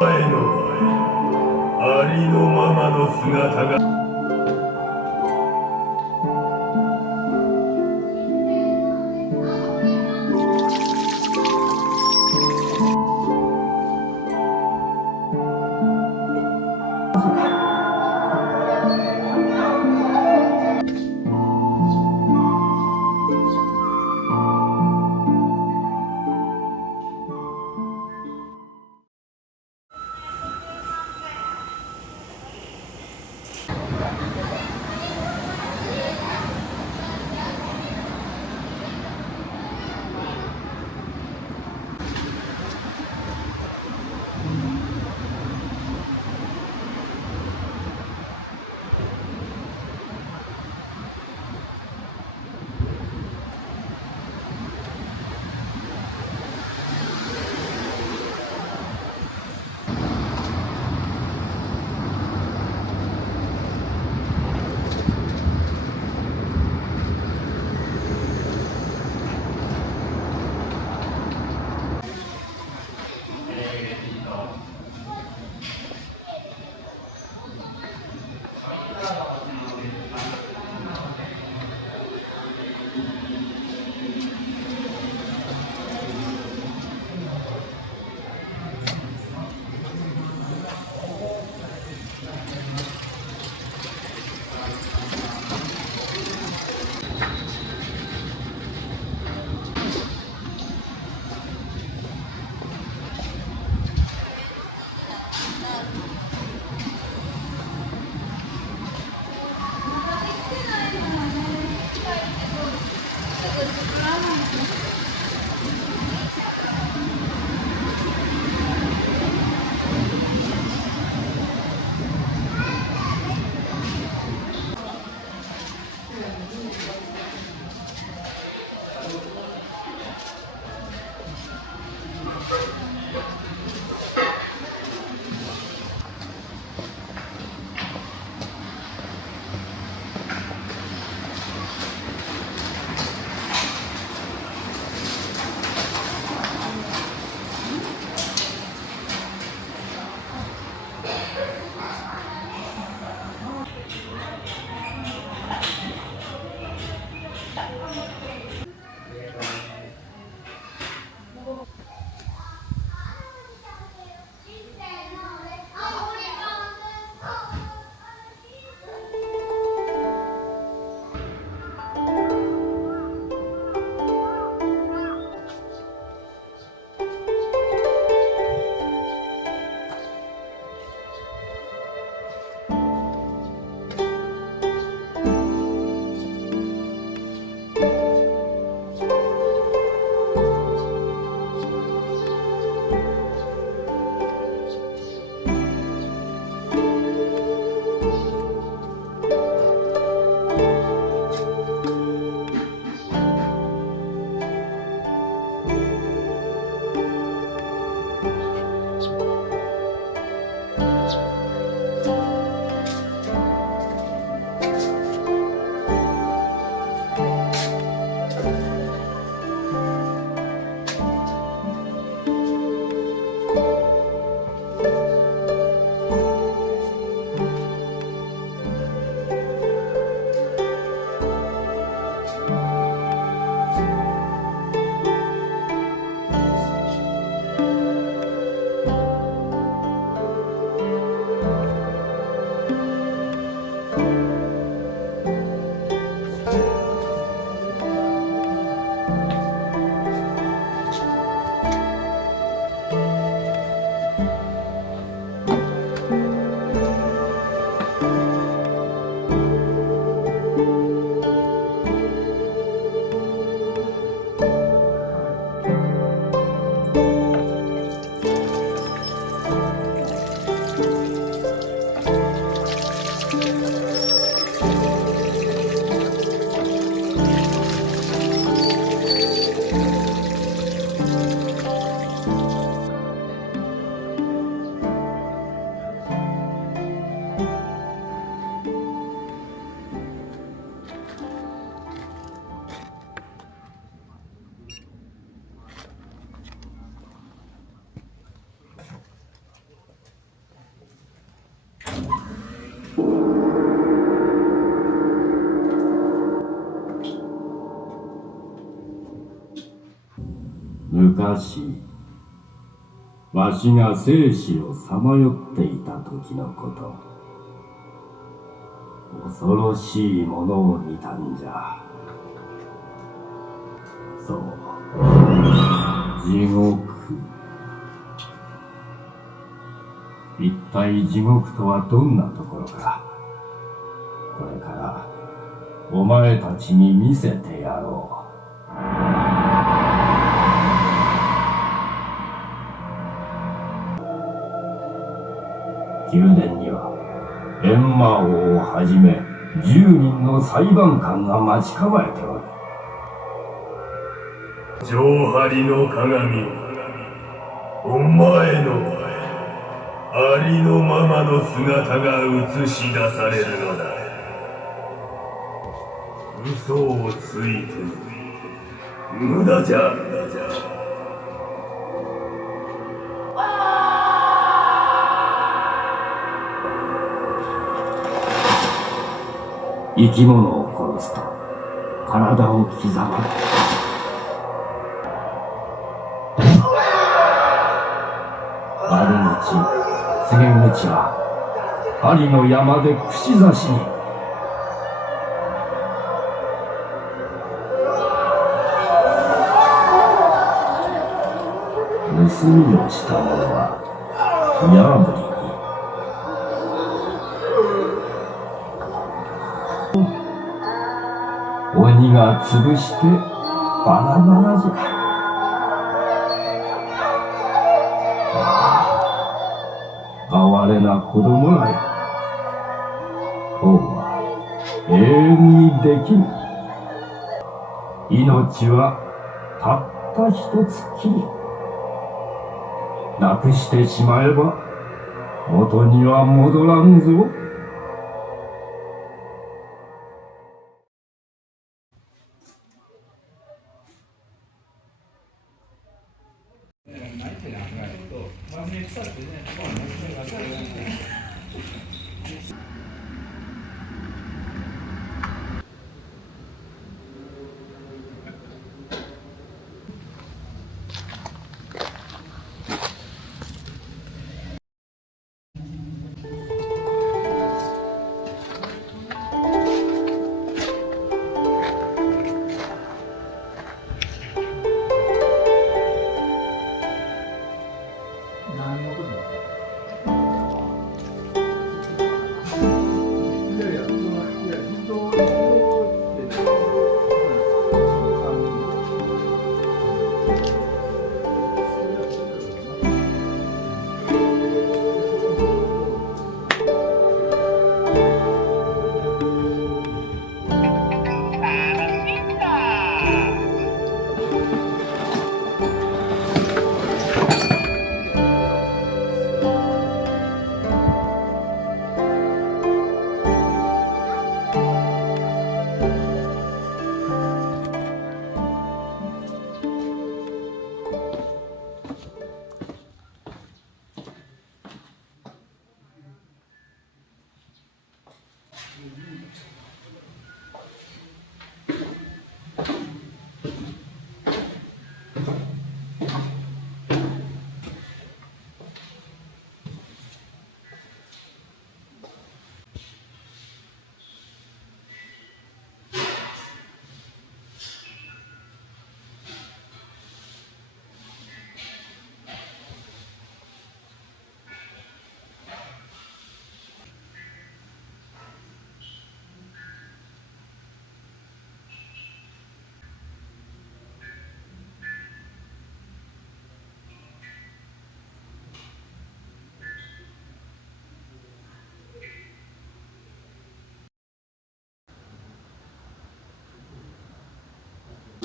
前の前、ありのままの姿が。昔、わしが生死をさまよっていた時のこと。恐ろしいものを見たんじゃ。そう、地獄。一体地獄とはどんなところか。これからお前たちに見せてやろう。宮殿には閻魔王をはじめ10人の裁判官が待ち構えておる。上張りの鏡、お前のありのままの姿が映し出されるのだ。嘘をついて無駄じゃ。生き物を殺すと体を刻まれ、悪口、告げ口は針の山で串刺しに。盗みをした者は火あぶり。鬼が潰してバラバラじゃ。哀れな子供らよ。王は永遠にできぬ。命はたった一つきり。なくしてしまえば元には戻らんぞ。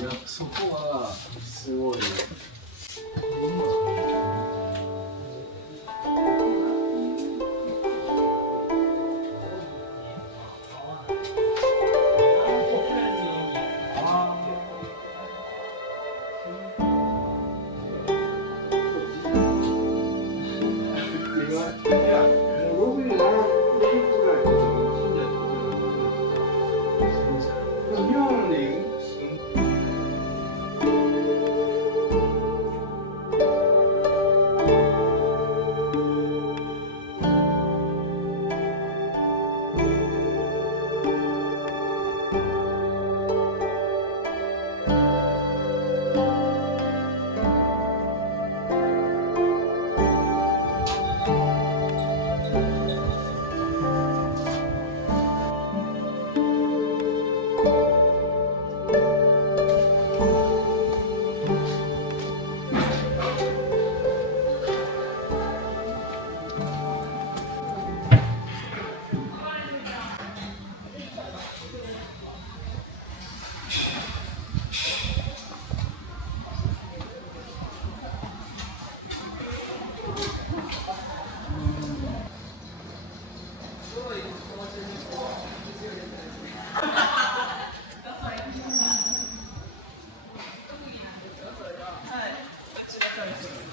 いや、そこはすごい。たりする。